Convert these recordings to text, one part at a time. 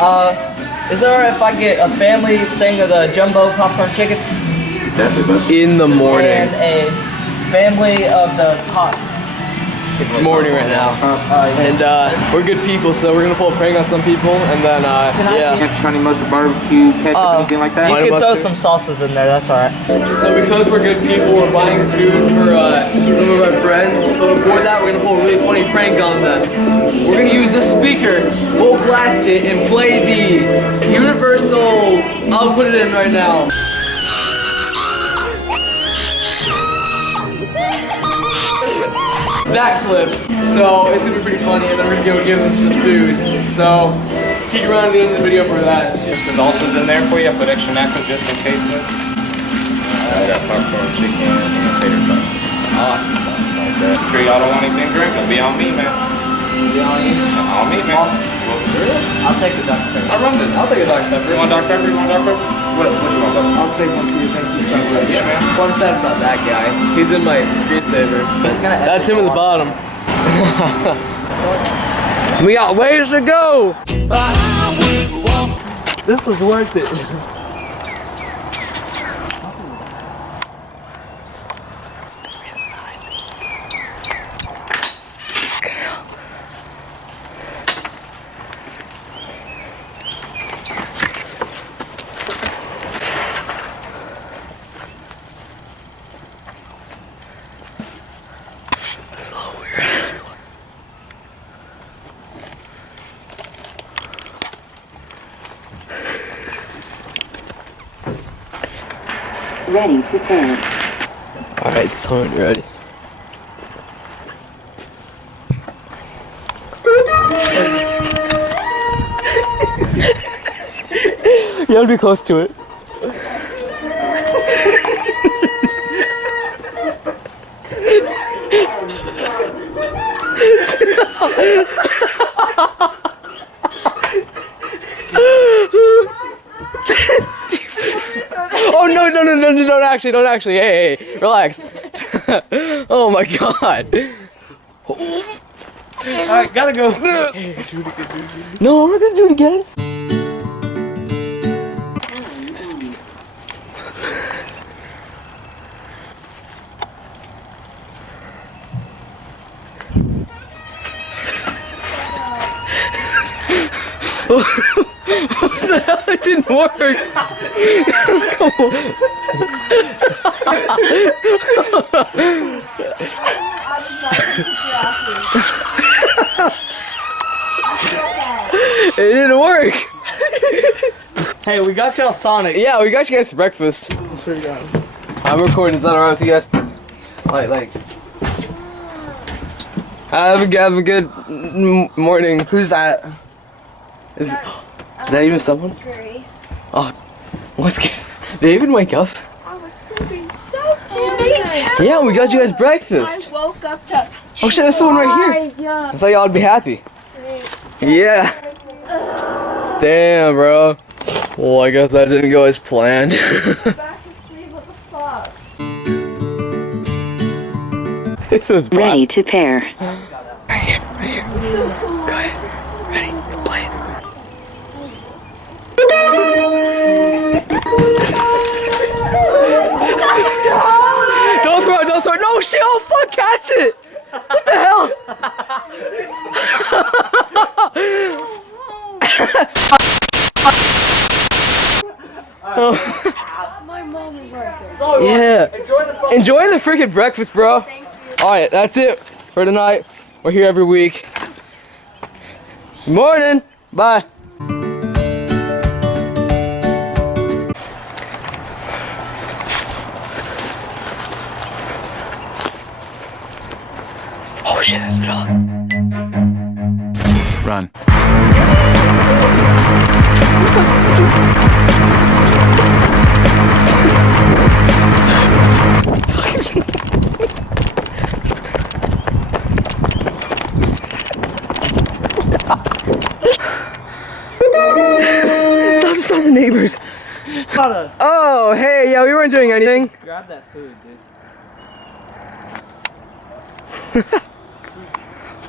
Is it alright if I get a family thing of the jumbo popcorn chicken? In the morning. And a family of the tots. It's morning right now. And we're good people, so we're gonna pull a prank on some people, and then yeah. Honey mustard, barbecue, ketchup, anything like that? You can throw some sauces in there, that's alright. So because we're good people, we're buying food for some of our friends, but before that we're gonna pull a really funny prank on them. We're gonna use this speaker, full blast it, and play the universal, I'll put it in right now. That clip. So it's gonna be pretty funny, and then we're gonna go give them some food. So stick around to the end of the video for that. Salsa's in there for you. I put extra napkins just in case. I got popcorn, chicken, and tater tots. Awesome. Like that. Sure y'all don't want anything to drink? It'll be on me, man. Be on you? On me, man. I'll take the Dr. Pepper. I'll take a Dr. Pepper. You want Dr. Pepper? You want Dr. Pepper? What you want, Dr. I'll take one for you, thank you so much. Yeah, man. Fun fact about that guy, he's in my screensaver. That's him at the bottom. We got ways to go! This is worth it. It's a little weird. Ready, prepare. Alright, so I'm ready. You have to be close to it. Oh no, don't actually, hey, relax. Oh my god. Alright, gotta go. No, I'm not gonna do it again. What the hell? It didn't work. Come on. It didn't work. Hey, we got y'all Sonic. Yeah, we got you guys for breakfast. I swear to God. I'm recording. Is that alright with you guys? Like. Have a good morning. Who's that? Is that even someone? Grace. Oh, what's good? They even wake up? I was sleeping so deep. Yeah, we got you guys breakfast. I woke up to. Oh shit, there's someone right here. I thought y'all would be happy. Yeah. Damn, bro. Well, I guess that didn't go as planned. Back to sleep. What the fuck? This was Ready to pair. Right here. Go ahead. Ready? Play it. Don't throw it. No shit! Oh fuck! Catch it! What the hell? My mom is right there. Yeah. Enjoy the freaking breakfast, bro. Thank you. Alright, that's it for tonight. We're here every week. Good morning. Bye. Oh shit, that's it all. Run. Stop the neighbors. Oh, hey, yeah, we weren't doing anything. Grab that food, dude.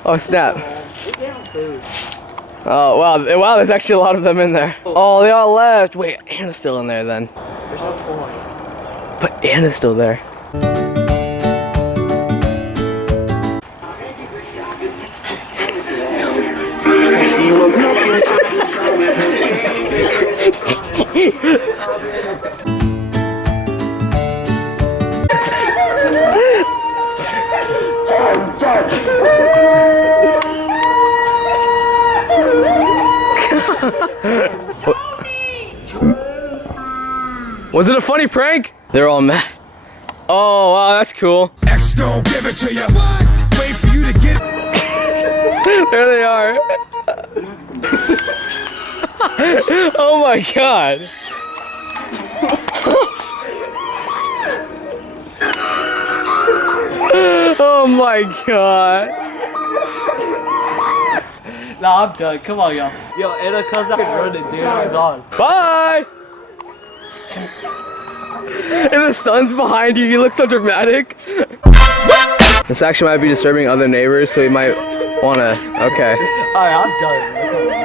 Oh, snap. Oh, wow, there's actually a lot of them in there. Oh, they all left. Wait, Anna's still in there then. There's no point. But Anna's still there. Was it a funny prank? They're all mad. Oh, wow, that's cool. X gon' give it to you. Wait for you to get There they are. Oh my god. Oh my god. Nah, I'm done. Come on, y'all. Yo, Anna comes out and run it, dude. I'm gone. Bye! And the sun's behind you, you look so dramatic. This actually might be disturbing other neighbors, so you might wanna, okay. Alright, I'm done.